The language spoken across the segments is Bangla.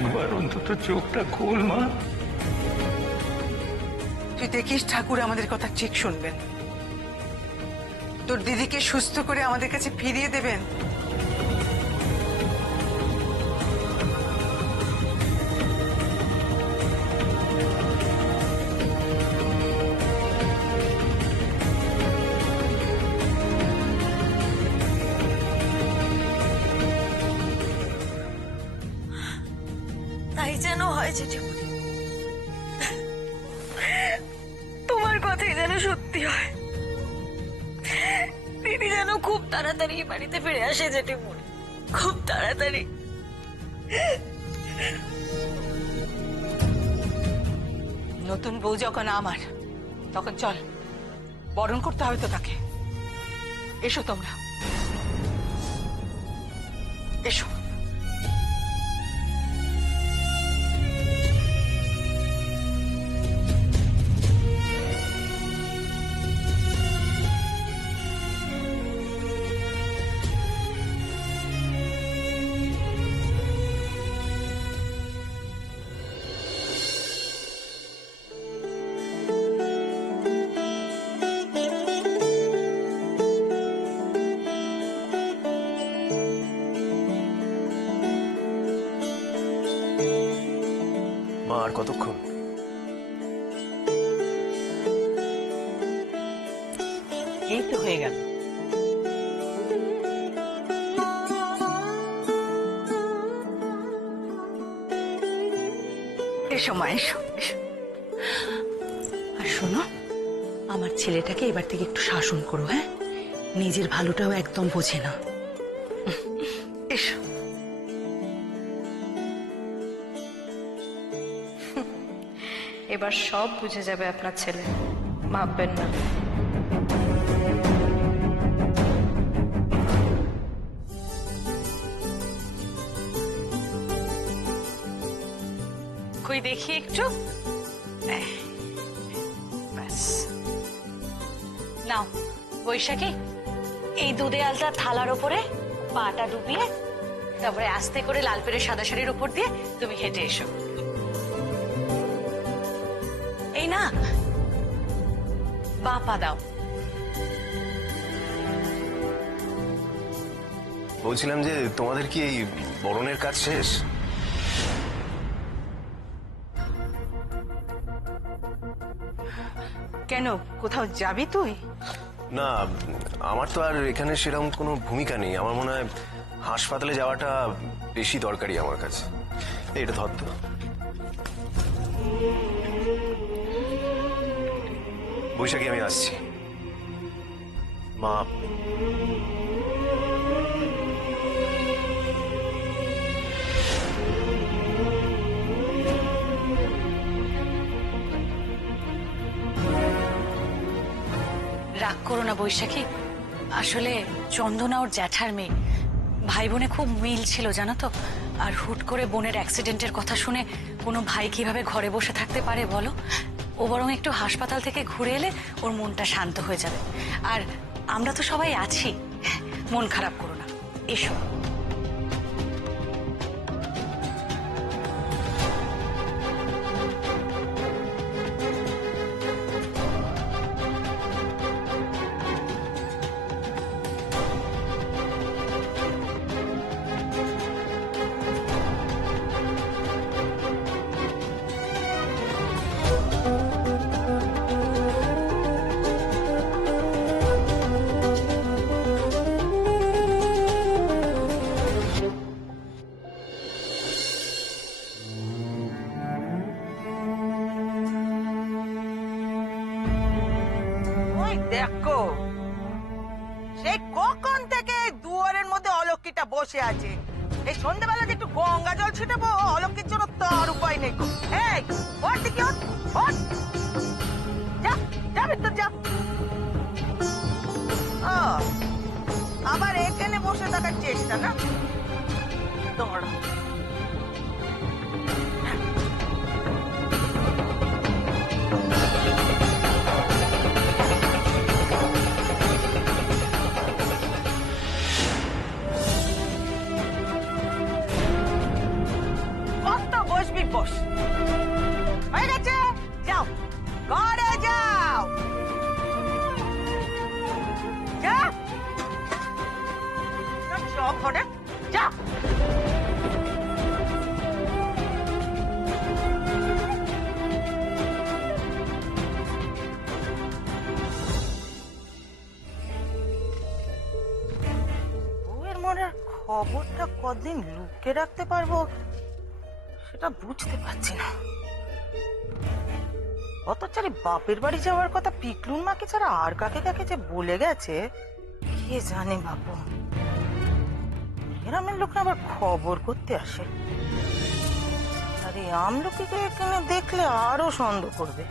একবার অন্তত চোখটা খোল মা। তুই দেখিস ঠাকুর আমাদের কথা ঠিক শুনবেন, তোর দিদিকে সুস্থ করে আমাদের কাছে ফিরিয়ে দেবেন। তাই যেন হয় জেঠিমণি, তোমার কথাই যেন সত্যি হয়। দিদি যেন খুব তাড়াতাড়ি বাড়িতে ফিরে আসে জেঠিমণি, খুব তাড়াতাড়ি। নতুন বউ যখন আমার, তখন চল বরণ করতে হবে তো তাকে। এসো তোমরা, এসো। মা আর কতক্ষণ? এই তো হয়ে গেল। এসো মা, এসো এসো। আর শোনো, আমার ছেলেটাকে এবার থেকে একটু শাসন করো, হ্যাঁ? নিজের ভালোটাও একদম বোঝে না। এসো। এবার সব বুঝে যাবে আপনার ছেলে, ভাববেন না। কই দেখি একটু। ব্যাস। নাও বৈশাখী, এই দুধে আলতা থালার ওপরে পাটা ডুবিয়ে তারপরে আস্তে করে লাল পেড়ে সাদা শাড়ির উপর দিয়ে তুমি হেঁটে এসো। এই না, বা পা দাও। বলছিলাম যে তোমাদের কি এই বরণের কাজ শেষ? কেন, কোথাও যাবি তুই? না, আমার তো আর এখানে সেরকম কোনো ভূমিকা নেই। আমার মনে হয় হাসপাতালে যাওয়াটা বেশি দরকারি আমার কাছে। এটা ধর তো। বৈশাখী, আমি আসছি। মা, রাগ করো না বৈশাখী, আসলে চন্দনা ওর জ্যাঠার মেয়ে, ভাই বোনে খুব মিল ছিল জানো তো। আর হুট করে বোনের অ্যাক্সিডেন্টের কথা শুনে কোনো ভাই কিভাবে ঘরে বসে থাকতে পারে বলো? ও বরং একটু হাসপাতাল থেকে ঘুরে এলে ওর মনটা শান্ত হয়ে যাবে। আর আমরা তো সবাই আছি, মন খারাপ করো না, এসো। ওই দেখো, সেই কখন থেকে দুয়ারের মধ্যে অলক্ষীটা বসে আছে। এই সন্ধ্যাবেলা যে একটু গঙ্গা জল ছিটাবো, অলক্ষীর জন্য তার উপায় নেই গো। এই ওর দিকে ওঠ, ওঠ। যা, যা ভিতর যা। ও, আবার এখানে বসে থাকার চেষ্টা না? দাঁড়া। কত দোষ। হয়ে গেছে, যাও ঘরে যাও। যা সব ঘরে যা। বউয়ের মনের খবরটা কদিন লুকিয়ে রাখতে পারবো সেটা বুঝতে পারছি না। অতচারি বাপের বাড়ি যাওয়ার কথা পিকলুন মাকে ছাড়া আর কাকে কাকে যে বলে গেছে কে জানে বাবু। গ্রামের লোক আবার খবর করতে আসে, আরে আমলকিকে এখানে দেখলে আরো সন্দেহ করবে।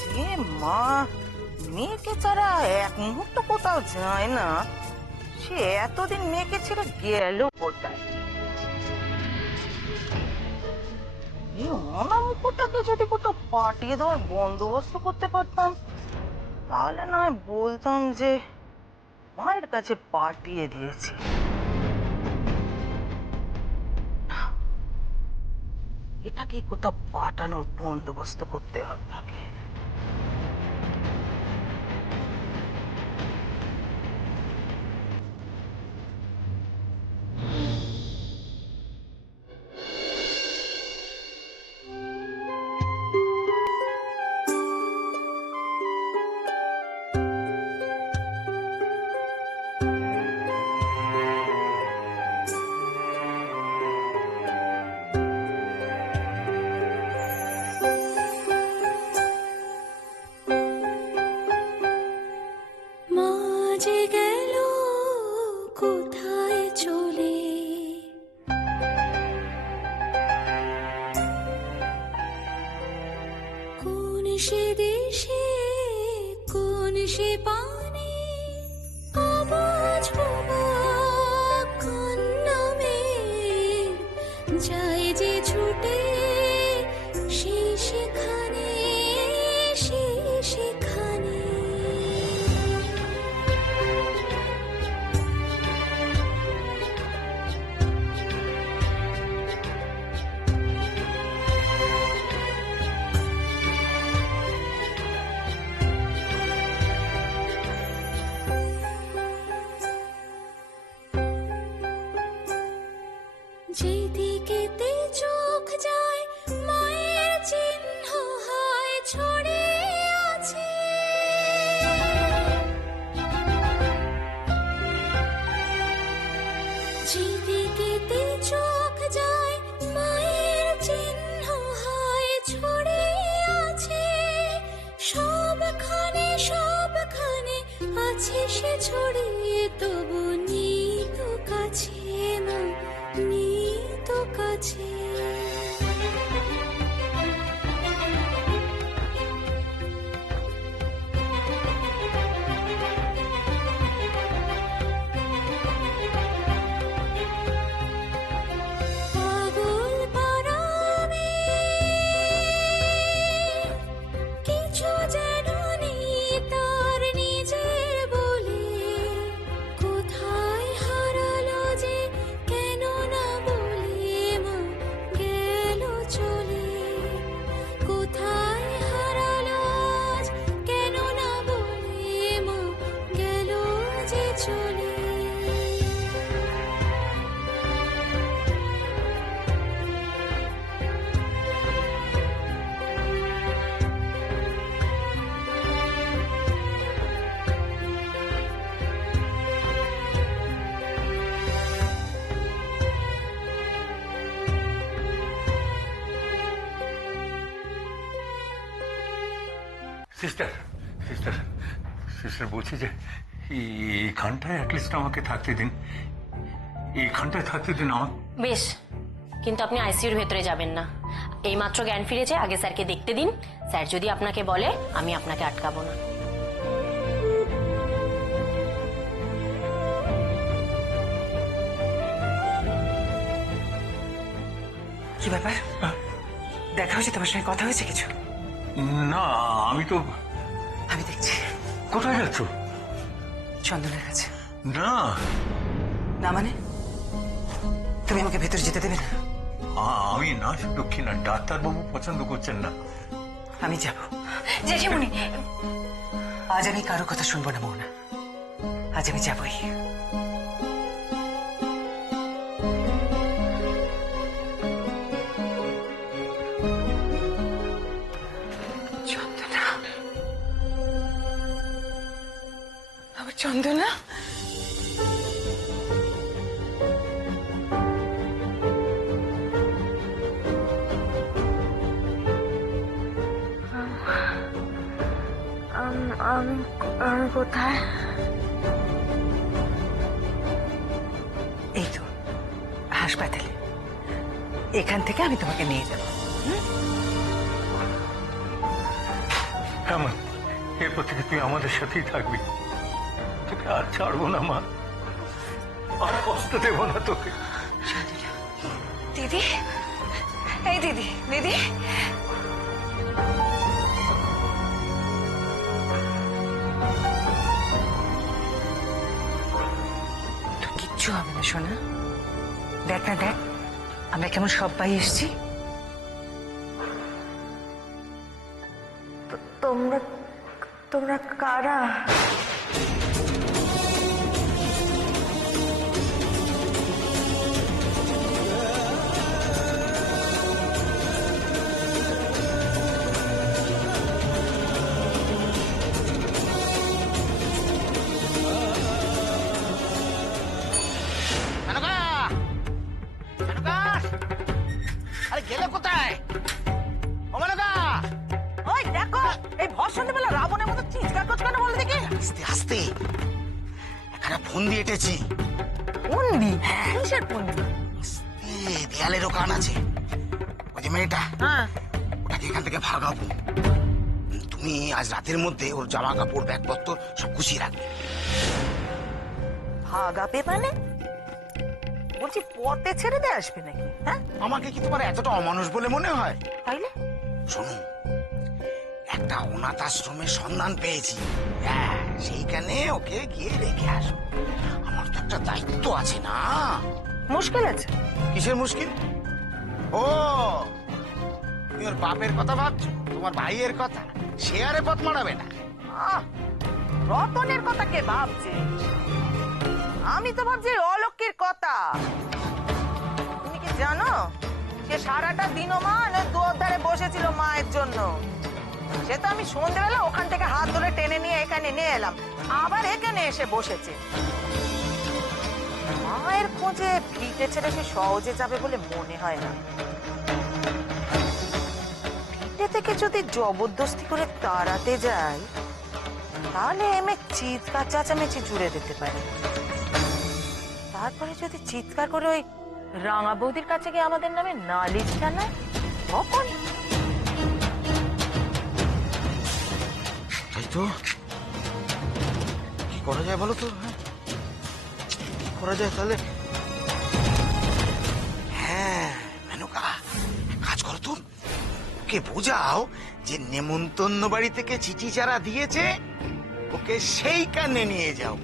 যে মা মেয়েকে ছাড়া এক মুহূর্ত কোথাও যায় না, সে এতদিন মেয়েকে ছেড়ে গেল কোথায়? এই অনামিকাটাকে যদি কোথাও পাঠিয়ে দেওয়ার বন্দোবস্ত করতে পারতাম তাহলে না হয় বলতাম যে মায়ের কাছে পাঠিয়ে দিয়েছি। এটাকে কোথাও পাঠানোর বন্দোবস্ত করতে হবে তাকে। মাঝে গেল কোথায় চলে, কোন সে দেশে কোন সে পানে, আবাজ বোবা কান্না মেয়ের যায় যে ছুটে, সে সেখানে সে সেখানে। যেদিকেতে চোখ যায় মায়ের চিহ্ন হয় ছড়ে আছে, যেদিকেতে চোখ যায় মায়ের চিহ্ন হয় ছড়ে আছে, সবখানে সবখানে আছে সে ছড়িয়ে, তবু নিত কাছে মা নিত কাছে। পাগল পারা কিছু যেন নেই তার নিজের বলে, কোথায় হারালো যে কেন না বলে মা গেল চলে, কোথায় হারালো আজ কেন না বলে মা গেল যে চলে। সিস্টার সিস্টার সিস্টার বলছি যে এইখানটায় অ্যাটলিস্ট আমাকে থাকতে দিন, এইখানটায় থাকতে দিন আমার। বেশ, কিন্তু আপনি আইসিইউর ভেতরে যাবেন না। এইমাত্র জ্ঞান ফিরেছে, আগে স্যারকে দেখতে দিন। স্যার যদি আপনাকে বলে আমি আপনাকে আটকাবো না। কি ব্যাপার? দেখা হয়েছে, তোমার সঙ্গে কথা হয়েছে কিছু? না, আমি তো। আমি দেখছি। কোথায় যাচ্ছ? চন্দনের কাছে। না না মানে তুমি আমাকে ভেতরে যেতে দেবে না? আমি না দক্ষিণা ডাক্তারবাবু পছন্দ করছেন না। আমি যাব। জেঠিমণি, আজ আমি কারো কথা শুনবো না মোহনা, আজ আমি যাবই। চন্দনা, আমার চন্দনা, আমি কোথায়? এই তো হাসপাতালে, এখান থেকে আমি তোমাকে নিয়ে যাব। হ্যাঁ মা, এরপর থেকে তুই আমাদের সাথেই থাকবি, তোকে আর ছাড়বো না মা, আর কষ্ট দেবো না তোকে। দিদি, এই দিদি, দিদি, তো কিচ্ছু হবে না সোনা, দেখ না দেখ আমরা কেমন সবাই এসছি। তোমরা তোমরা কারা? আরে গেলে কোথায়? ওই দেখো, এই ভর সন্ধ্যেবেলা রাবণের মতো চিৎকার করছ কেন বলো দেখি? আস্তে আস্তে এখানে ফোন দিয়ে এটেছি। বন্দি? কিসের বন্দি? দেয়ালের ওখান আছে, ওই যে মেয়েটা, হ্যাঁ, ওটাকে এখান থেকে ভাগাবো। তুমি আজ রাতের মধ্যে ওর জামা কাপড় ব্যাগপত্র সব গুছিয়ে রাখবে। ভাগাবে মানে? বলছি পথে ছেড়ে দিয়ে আসবে নাকি? হ্যাঁ, আমাকে কি তোমার এতটা অমানুষ বলে মনে হয়? তাইলে শোনো, একটা অনাথ আশ্রমের সন্ধান পেয়েছি, হ্যাঁ সেইখানে ওকে গিয়ে রেখে আসো। আমার তো একটা দায়িত্ব আছে না। মুশকিল আছে? কিসের মুশকিল? ও, তুমি ওর বাপের কথা ভাবছো, তোমার ভাইয়ের কথা, সে আরে পথ মারাবে না। আহ, রতনের কথা কে ভাবছে? আমি তো ভাবছি অলক্ষ্মীর কথা। তুমি কি জানো, সে সারাটা দিনও মান দুয়ারে বসেছিল মায়ের জন্য। সে তো আমি সন্ধ্যেবেলা ওখান থেকে হাত ধরে টেনে নিয়ে এখানে নিয়ে এলাম, আবার এখানে এসে বসেছে। মায়ের খোঁজে ভিটে ছেড়ে সে সহজে যাবে বলে মনে হয় না। ভিটে থেকে যদি জবরদস্তি করে তাড়াতে যায়, তাহলে এমে চিৎকার চেঁচামেচি জুড়ে দিতে পারে। তারপরে যদি চিৎকার করে ওই রাঙা বৌদির কাছে গিয়ে আমাদের নামে নালিশ জানায়, তখন তাই তো, কি করা যায় বলো তো? হ্যাঁ, কি করা যায় তাহলে? হ্যাঁ মেনকা, কাজ করো তো, ওকে বোঝাও যে নেমন্তন্ন বাড়ি থেকে চিঠি চারা দিয়েছে, ওকে সেইখানে নিয়ে যাও।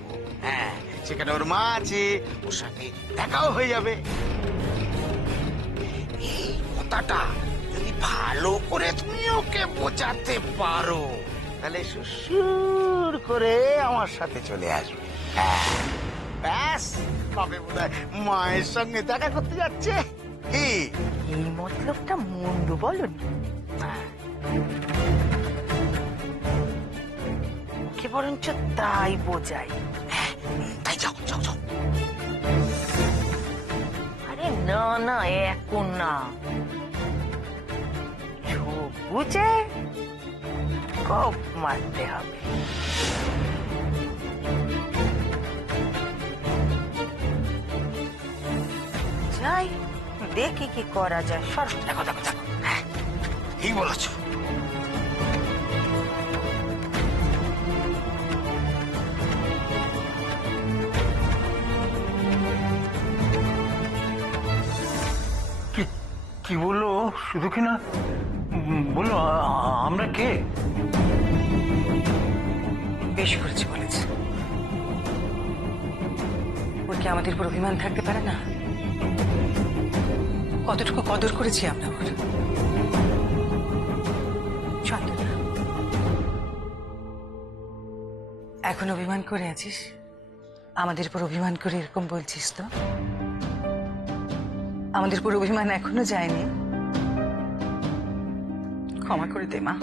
হ্যাঁ, সেখানে ওর মা আছে, ওর সাথে দেখাও হয়ে যাবে। এই কথাটা যদি ভালো করে তুমি ওকে বোঝাতে পারো, তাহলে সুসুর করে আমার সাথে চলে আসবে। হ্যাঁ, ব্যাস কবে বোধহয় মায়ের সঙ্গে দেখা করতে যাচ্ছে। কি এই মতলবটা মন্দ বলনি। ওকে বরঞ্চ তাই বোঝাই। তাই যাও যাও যাও। আরে না না, এখন না, চোখ বুঝে কপ মারতে হবে। যাই দেখি কি করা যায়। সর, দেখো দেখো দেখো, হ্যাঁ ঠিক বলেছো। কি বললো শুধু কিনা? বললো আমরা কে? বেশ করেছে বলেছে। ওর কি আমাদের উপর অভিমান থাকতে পারে না? কতটুকু কদর করেছি আমরা ওর। চন্দনা, এখন অভিমান করে আছিস? আমাদের উপর অভিমান করে এরকম বলছিস তো? আমাদের উপর অভিমান এখনো যায়নি। ক্ষমা করে দে মা,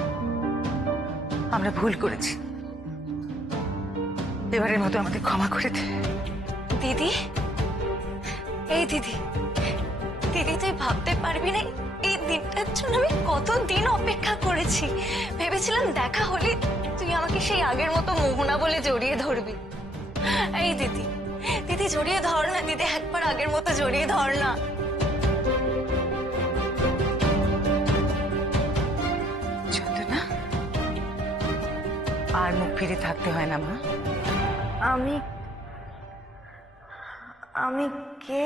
আমরা ভুল করেছি, এবারের মতো আমাদের ক্ষমা করে দে। দিদি, এই দিদি, দিদি তুই ভাবতে পারবি না এই দিনটার জন্য আমি কতদিন অপেক্ষা করেছি। ভেবেছিলাম দেখা হলে তুই আমাকে সেই আগের মতো মোহনা বলে জড়িয়ে ধরবি। এই দিদি, দিদি জড়িয়ে ধর না দিদি, একবার আগের মতো জড়িয়ে ধর না। চন্দনা, আর মুখ ফিরে থাকতে হয় না মা। আমি কে?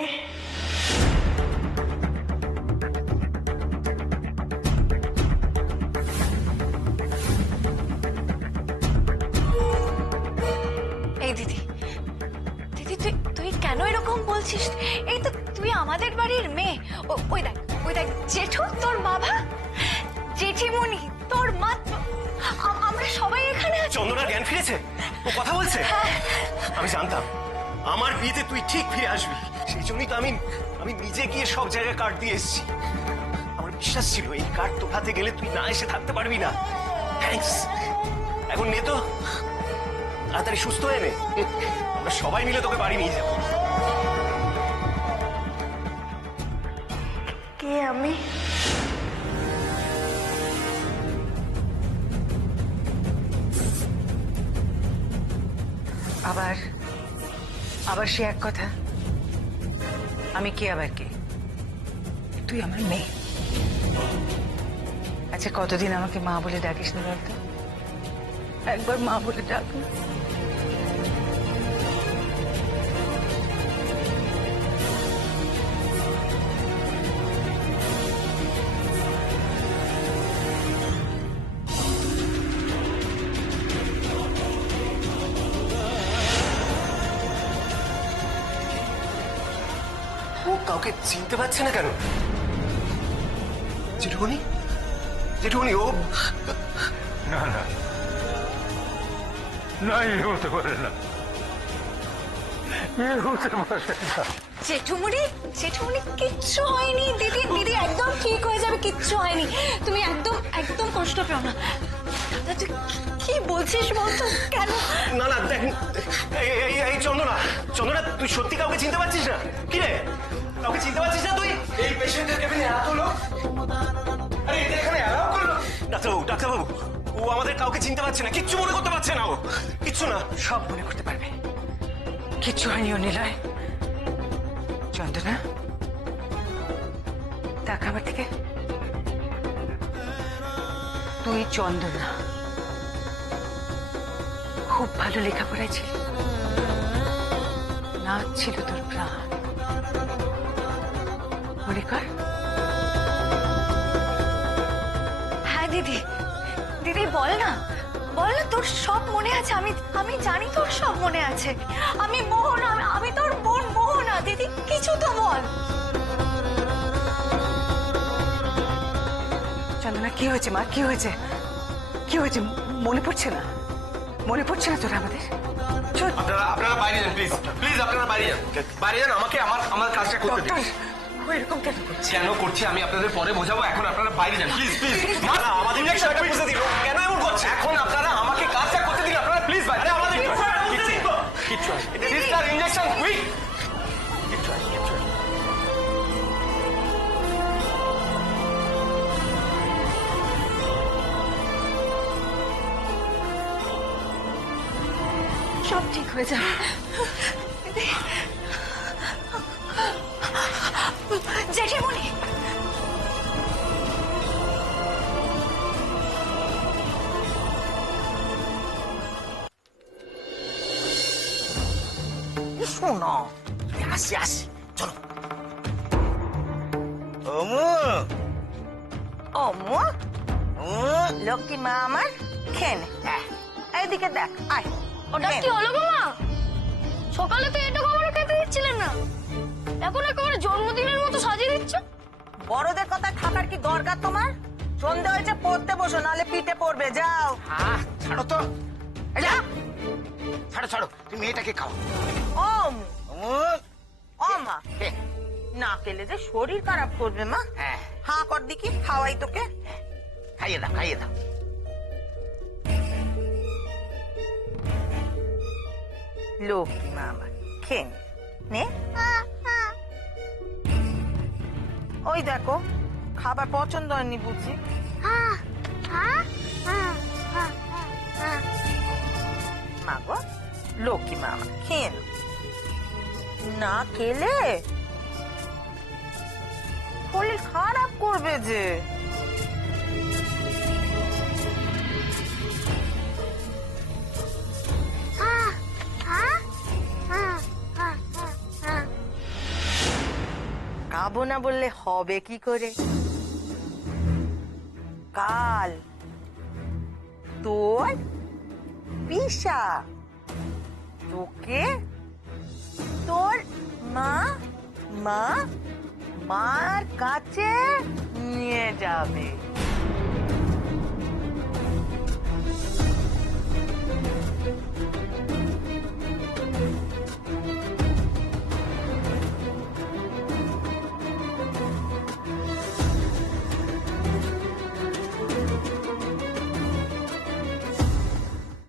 এই দিদি, দিদি তুই তুই কেন এরকম বলছিস? এই তো তুই আমাদের বাড়ির মেয়ে। ওই দেখ জেঠু তোর বাবা, জেঠিমণি তোর মা, আমরা সবাই এখানে আছি। চন্দনার জ্ঞান ফিরেছে, ও কথা বলছে। আমি জানতাম আমার বিয়েতে তুই ঠিক ফিরে আসবি, সেই জন্যই তো আমি নিজে গিয়ে সব জায়গায় কার্ড দিয়ে এসেছি। আমার বিশ্বাস ছিল এই কার্ড তোর হাতে গেলে তুই না এসে থাকতে পারবি না। থ্যাঙ্কস। এখন নে তো, তাড়াতাড়ি সুস্থ হয়ে নে, আমরা সবাই মিলে তোকে বাড়ি নিয়ে যাবো। কে আমি? আবার সে এক কথা, আমি কে আবার কে? তুই আমার মেয়ে। আচ্ছা, কতদিন আমাকে মা বলে ডাকিস না বলতো? একবার মা বলে ডাক না। ও কাউকে চিনতে পারছে না কেন? জেঠুমণি, জেঠুমণি, ও না না না, এ হতে পারে না, এ হতে পারে না। জেঠুমণি, জেঠুমণি কিচ্ছু হয়নি। দিদি, দিদি একদম ঠিক হয়ে যাবে, কিচ্ছু হয়নি। তুমি একদম একদম কষ্ট পেও না। দাদা তুই কি বলছিস বলতো? কেন? না না, দেখ, এই চন্দনা, চন্দনা, তুই সত্যি কাউকে চিনতে পারছিস না? কি রে, কাউকে চিনতে পারছিস না তুই? এই পেশেন্টের কেবিনে এত লোক, আরে এটা এখানে অ্যালাউ করলো? ডাক্তারবাবু, ডাক্তারবাবু, ও আমাদের কাউকে চিনতে পারছে না, কিচ্ছু মনে করতে পারছে না, ও কিচ্ছু না। সব মনে করতে পারবে, কিচ্ছু হয়নি ও নিলয়। চন্দনা, দেখ আমার থেকে, তুই চন্দনা খুব ভালো লেখাপড়ায় ছিল, নাচ ছিল তোর প্রাণ। মনে কর। হ্যাঁ দিদি, দিদি বল না, বল না, তোর সব মনে আছে। আমি জানি তোর সব মনে আছে। আমি মোহনা, আমি তোর বোন মোহনা। দিদি কিছু তো বল। চন্দনা, কি হয়েছে মা? কি হয়েছে? কি হয়েছে? মনে পড়ছে না? মনে পড়ছে না তোর আমাদের? আপনারা বাইরে যান, প্লিজ প্লিজ, আপনারা বাইরে যান, বাইরে যান। আমাকে আমার কাজটা করতে দিন। ও এরকম কেন করছে? কেন করছি আমি আপনাদের পরে বোঝাবো, এখন আপনারা বাইরে যান, প্লিজ প্লিজ। না, আমাদের বিষয়টা বুঝতে দিন, কেন এমন করছে? এখন আপনারা আমাকে কাজটা করতে দিন, আপনারা প্লিজ বাইরে। আরে আমাদের কিচ্ছু সিস্টার, ইনজেকশন কুইক। কিচ্ছু সব ঠিক হয়ে যাবে। জেঠিমণি, শোনো, আসি চলো। অমু, অমু, লক্ষ্মী মা আমার, খেয়ে নে। এইদিকে দেখ, আয়। ওটা কি হলো গো মা? সকালে তো এটা খাবার খেতে দিচ্ছিলেন না, এখন একেবারে জন্মদিনের মতো সাজিয়ে দিচ্ছ। বড়দের কথা থাকার কি দরকার তোমার? সন্ধে হয়েছে, পড়তে বসো, নালে পিঠে পড়বে। যাও। ছাড়ো তো, এই যা। ছাড়ো ছাড়ো, তুমি মেয়েটাকে খাও। ওম ও, ও মা, হে, না খেলে যে শরীর খারাপ করবে মা। হ্যাঁ, হা কর দেখি, খাওয়াই তোকে। খাইয়ে দাও, খাইয়ে দাও। লক্ষ্মী মা আমার, খেয়ে নে। ওই দেখো, খাবার পছন্দ হয়নি বুঝি। মা গো, লক্ষ্মী মা আমার, খেয়ে নাও। না খেলে শরীর খারাপ করবে যে। খাবো না বললে হবে কি করে? কাল তোর পিসা তোকে তোর মা মার কাছে নিয়ে যাবে।